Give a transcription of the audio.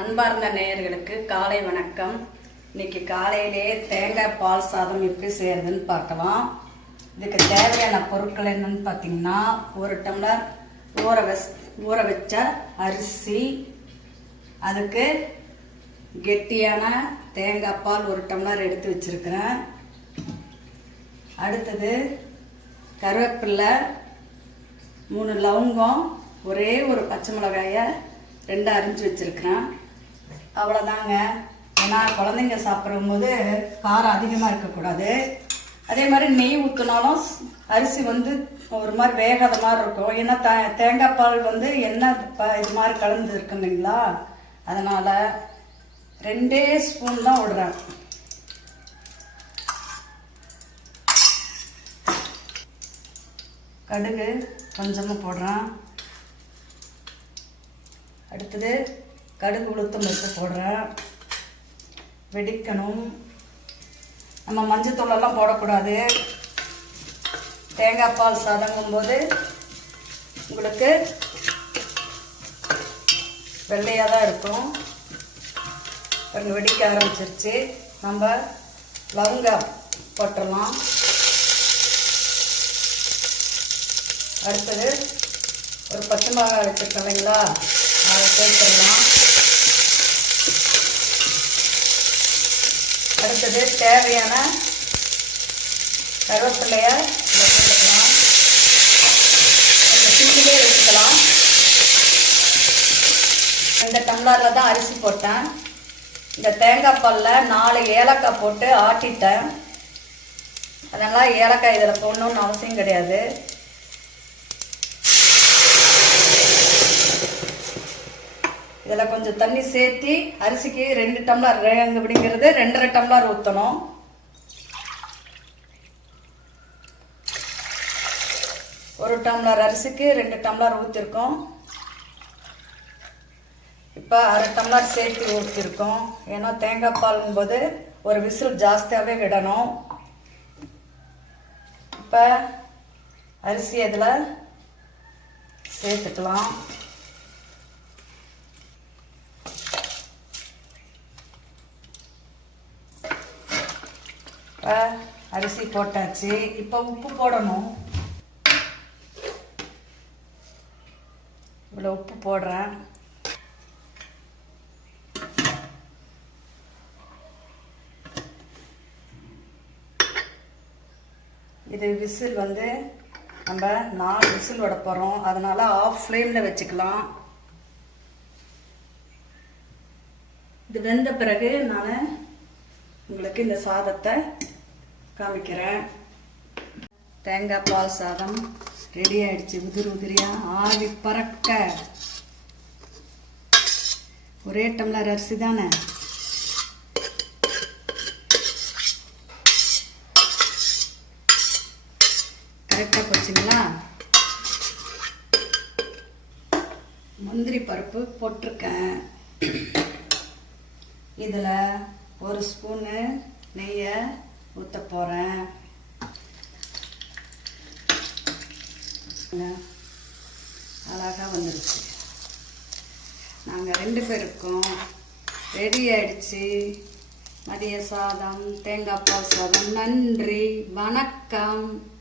அன்பார்ந்த நேயர்களுக்கு காலை வணக்கம். இன்னைக்கு காலையிலே தேங்காய் பால் சாதம் எப்படி செய்யறதுன்னு பார்க்கலாம். இதுக்கு தேவையான பொருட்கள் என்னன்னு பார்த்தீங்கன்னா ஒரு டம்ளர் ஊற வச் ஊற வச்ச அரிசி அதுக்கு கெட்டியான தேங்காய் பால் ஒரு டம்ளர் எடுத்து வச்சிருக்கிறேன். அடுத்தது கருவேப்பில்லை மூணு லவங்கம் ஒரே ஒரு பச்சை மிளகாயை ரெண்டு அரிஞ்சு வச்சுருக்கிறேன். அவ்வளோதாங்க ஏன்னா குழந்தைங்க சாப்பிடும்போது காரம் அதிகமாக இருக்கக்கூடாது. அதே மாதிரி நெய் ஊற்றினாலும் அரிசி வந்து ஒரு மாதிரி வேகாத மாதிரி இருக்கும். ஏன்னா த தேங்காய் பால் வந்து எண்ணெய் ப இது மாதிரி கலந்து இருக்கு இல்லைங்களா? அதனால் ரெண்டே ஸ்பூன் தான் விடுறேன். கடுகு கொஞ்சமாக போடுறேன். அடுத்தது கடுகு உளுத்தம் பருப்பு போடுறேன். வெடிக்கணும். நம்ம மஞ்சத்தூளெல்லாம் போடக்கூடாது. தேங்காய் பால் சதங்கும்போது உங்களுக்கு வெள்ளையாக தான் இருக்கும். பாருங்க வெடிக்க ஆரம்பிச்சிருச்சு. நம்ம லவங்கம் போட்டுடலாம். அடுத்தது ஒரு பச்சை மிளகாய் வச்சுருக்கோம் இல்லைங்களா? அதை சேர்த்துடலாம். அடுத்தது தேவையான கருவேப்பிள்ளையை இதில் போட்டுக்கலாம் கொஞ்சம் சிம்மிலே வச்சுக்கலாம். இந்த டம்ளரில் தான் அரிசி போட்டேன். இந்த தேங்காய் பாலில் நாலு ஏலக்காய் போட்டு ஆட்டிட்டேன். அதனால் ஏலக்காய் இதில் போடணுன்னு அவசியம் கிடையாது. இதில் கொஞ்சம் தண்ணி சேர்த்தி அரிசிக்கு ரெண்டு டம்ளர் ரெண்டு அப்படிங்கிறது ரெண்டரை டம்ளர் ஊற்றணும் ஒரு டம்ளர் அரிசிக்கு ரெண்டு டம்ளர் ஊற்றிருக்கோம் இப்போ அரை டம்ளர் சேர்த்து ஊற்றிருக்கோம் ஏன்னா தேங்காய் பாலுங்கும் போது ஒரு விசில் ஜாஸ்தியாகவே விடணும். இப்போ அரிசி இதில் சேர்த்துக்கலாம். இப்போ அரிசி போட்டாச்சு. இப்போ உப்பு போடணும். இவ்வளோ உப்பு போடுறேன். இது விசில் வந்து நம்ம நாலு விசில் விட போகிறோம் அதனால் ஆஃப் ஃப்ளேமில் வச்சுக்கலாம். இது வெந்த பிறகு நான் உங்களுக்கு இந்த சாதத்தை காமிக்கிறேன். தேங்காய் பால் சாதம் ரெடி ஆயிடுச்சு. உதிரி உதிரியாக ஆவி பறக்க. ஒரே டம்ளர் அரிசி தானே? கரெக்டாக போச்சுங்களா? முந்திரி பருப்பு போட்டிருக்கேன். இதில் ஒரு ஸ்பூனு நெய்யை ஊற்ற போகிறேன் அழகாக வந்துருச்சு. நாங்கள் ரெண்டு பேருக்கும் ரெடி ஆயிடுச்சு. மதிய சாதம் தேங்காய் பால் சாதம். நன்றி. வணக்கம்.